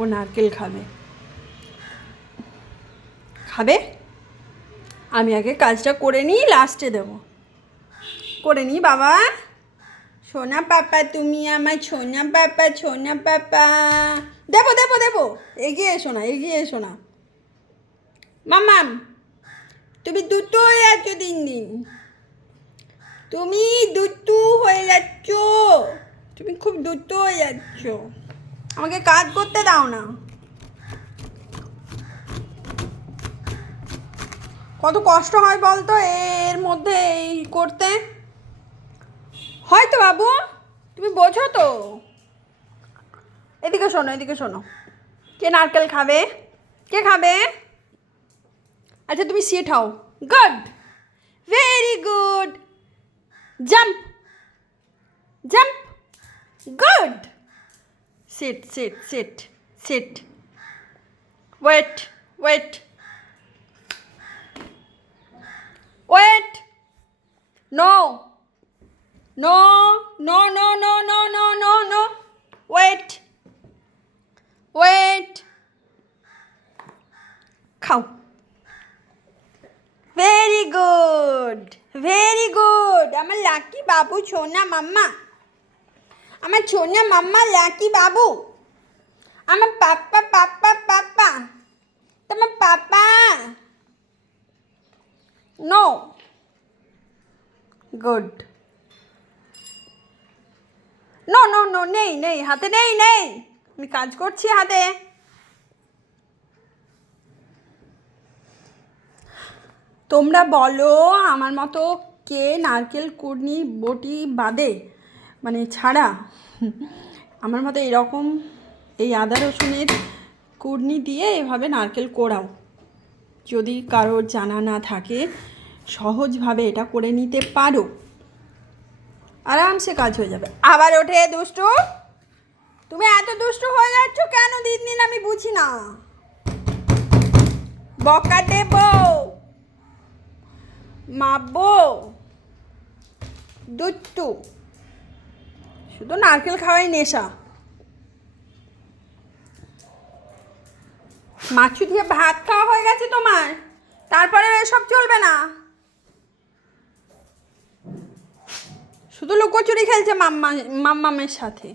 ও নারকেল খাবে খাবে। আমি আগে কাজটা করে নিই, লাস্টে দেবো। করে নিই বাবা। সোনা পাপা, তুমি আমার সোনা পাপা, সোনা পাপা। দেবো দেবো দেবো। এগিয়ে এসো না, এগিয়ে এসো না। মাম্মাম, তুমি দুটো হয়ে যাচ্ছ দিন দিন। তুমি দুটো হয়ে যাচ্ছ। তুমি খুব দুটো হয়ে যাচ্ছ। আমাকে কাজ করতে দাও না। কত কষ্ট হয় বলতো এর মধ্যে এই করতে। হয়তো বাবু, তুমি বোঝো তো। এদিকে শোনো, এদিকে শোনো। কে নারকেল খাবে? কে খাবে? আচ্ছা তুমি সিট হও। Good, very good. Jump, jump. Good. Sit sit sit sit. Wait, wait, wait. No, no, no, no, no, no, no, no, no. Wait, wait. খাও। Very good, very good. আমার লাকি বাবু, সোনা মাম্মা। আমার সোনা মাম্মা, লাকি বাবু। আমার পাপ্পা পাপ্পা পাপ্পা। তোমার পাপা। No. Good. No no no, নেই নেই, হাতে নেই নেই। আমি কাজ করছি হাতে। তোমরা বলো আমার মতো কে নারকেল কুড়নি বটি বাদে মানে ছাড়া আমার মতো এরকম এই আদা রসুনের কুড়নি দিয়ে এভাবে নারকেল কোড়াও। যদি কারোর জানা না থাকে সহজভাবে এটা করে নিতে পারো, আরামসে কাজ হয়ে যাবে। আবার ওঠে দুষ্টু। তুমি এত দুষ্টু হয়ে যাচ্ছ কেন দিন দিন, আমি বুঝি না। বকা দেব, মাপবো। দুষ্টু, শুধু নারকেল খাওয়াই নেশা। মাছু দিয়ে ভাত খাওয়া হয়ে গেছে তোমার, তারপরে এসব চলবে না। শুধু লুকোচুরি খেলছে মাম্মামের সাথে।